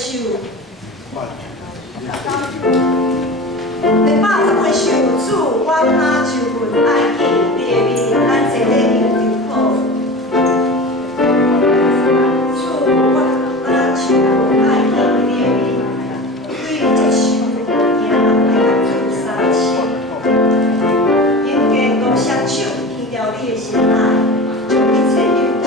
首218首主我他就分爱见列面，咱坐咧面就好。主我他就分爱见列面，对接受行来主三千，因经过双手牵了你的心爱，将一切忧伤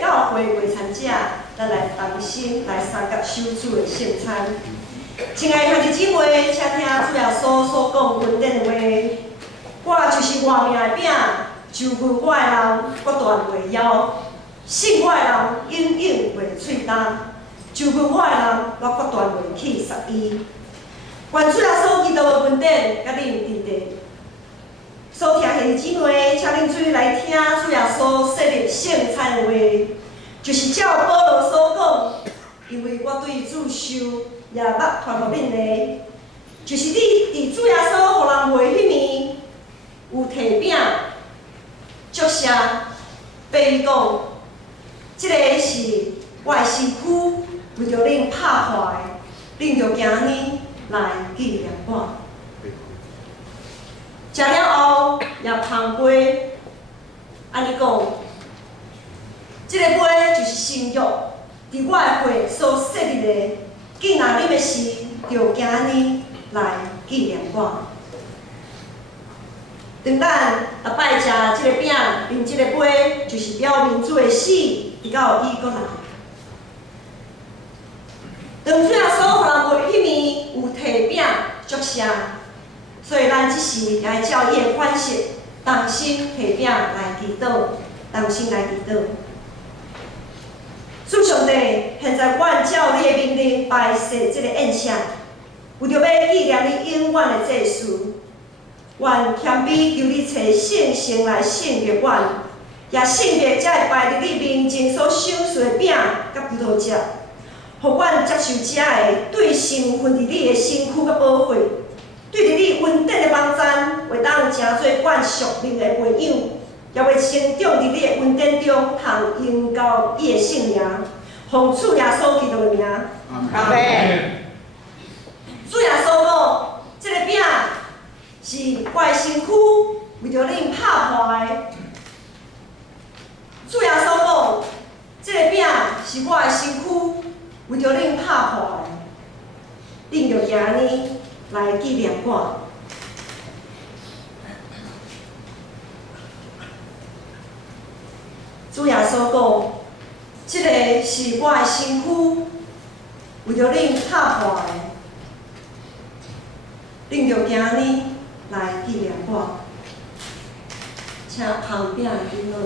交托你的手内。咱来同心来参加守主的圣餐。亲爱的兄弟姊妹，请听主耶稣所讲恩典的话。我就是活命的饼，就问我的人不断袂枵，信我的人永远袂喙干，就问我的人我不断袂去杀伊。愿主耶稣基督的恩典甲恁伫地。所听兄弟姊妹，请恁注意来听主耶稣设立圣餐的话。就是照保罗所讲，因为我对主受也捌传互恁的，就是你伫主耶稣互人会迄面有摕饼祝谢，比如讲，即个是我的身躯，为着恁拍坏，恁着今日来纪念我。食了后也捧杯，安尼讲。这个杯就是新约，伫我的会所设立的。既然你要是，就今日来纪念我。当咱下摆食这个饼，啉这个杯，就是表明主的死，直到伊过来。当主耶稣互人会迄面有摕饼祝谢，所以咱即时也会照伊的款式，同心摕饼来祈祷，同心来祈祷。主上帝，现在阮照你的命令摆设这个宴席，为着要纪念你永远的祭祀，愿谦卑求你找圣神来圣别阮，也圣别才会摆伫你面前所赏赐的饼甲葡萄汁，互阮接受食的对身份伫你的身躯甲保护，对着你恩典的帮赞，会当成做阮属灵的培养。也会成长伫你的恩典中，通拥有伊的圣名。奉主耶稣基督的名，阿门。主耶稣讲，这个饼是我的身躯，为着恁拍坏的。主耶稣讲，这个饼是我的身躯，为着恁拍坏的。领着今日来纪念我。主耶稣讲，这个是我的身躯，为着恁拍破的，领着今日来纪念我。请旁边的囡仔。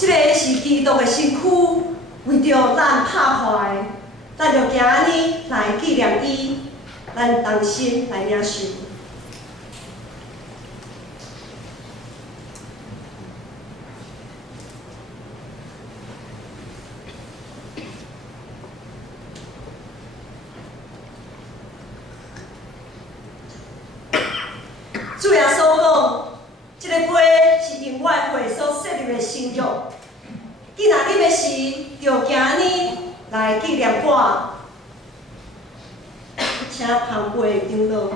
这个是基督的身躯，为着咱拍破的，咱就今日来纪念伊，咱同心来领受。主耶稣讲，这个杯是因我的血所设立的新约。既然啉的是，就今日来纪念我，请旁杯长老。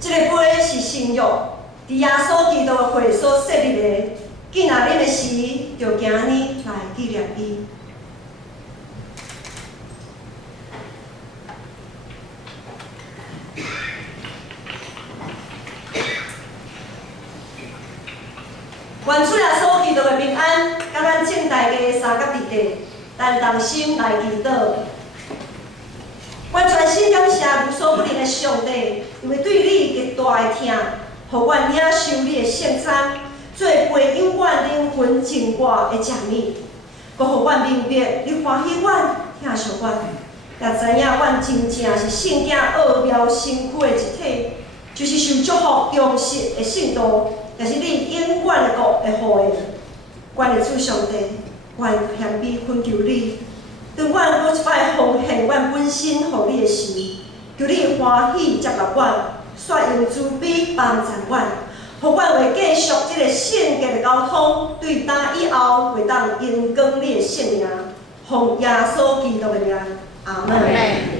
这个杯是新约，伫耶稣基督的血所设立的。既然恁的时，就今日来纪念伊。愿主耶稣基督的平安，甲咱正大家三甲弟弟，咱同心来祈祷。阮全心感谢无所不能的上帝，因为对你极大的疼，互阮领受你的圣餐，做培养阮灵魂净化的食物，搁互阮明白你欢喜阮、疼惜阮，也知影阮真正是圣经奥妙身躯的一体，就是受祝福忠实的信徒。也是你永远的国的后裔，阮的主上帝，阮谦卑恳求你，当阮搁一摆奉献阮本身互你的时，求你欢喜接纳阮，率用慈悲帮助阮，互阮会继续这个圣洁的交通，对打以后会当荣光你的圣名，奉耶稣基督的名，阿门。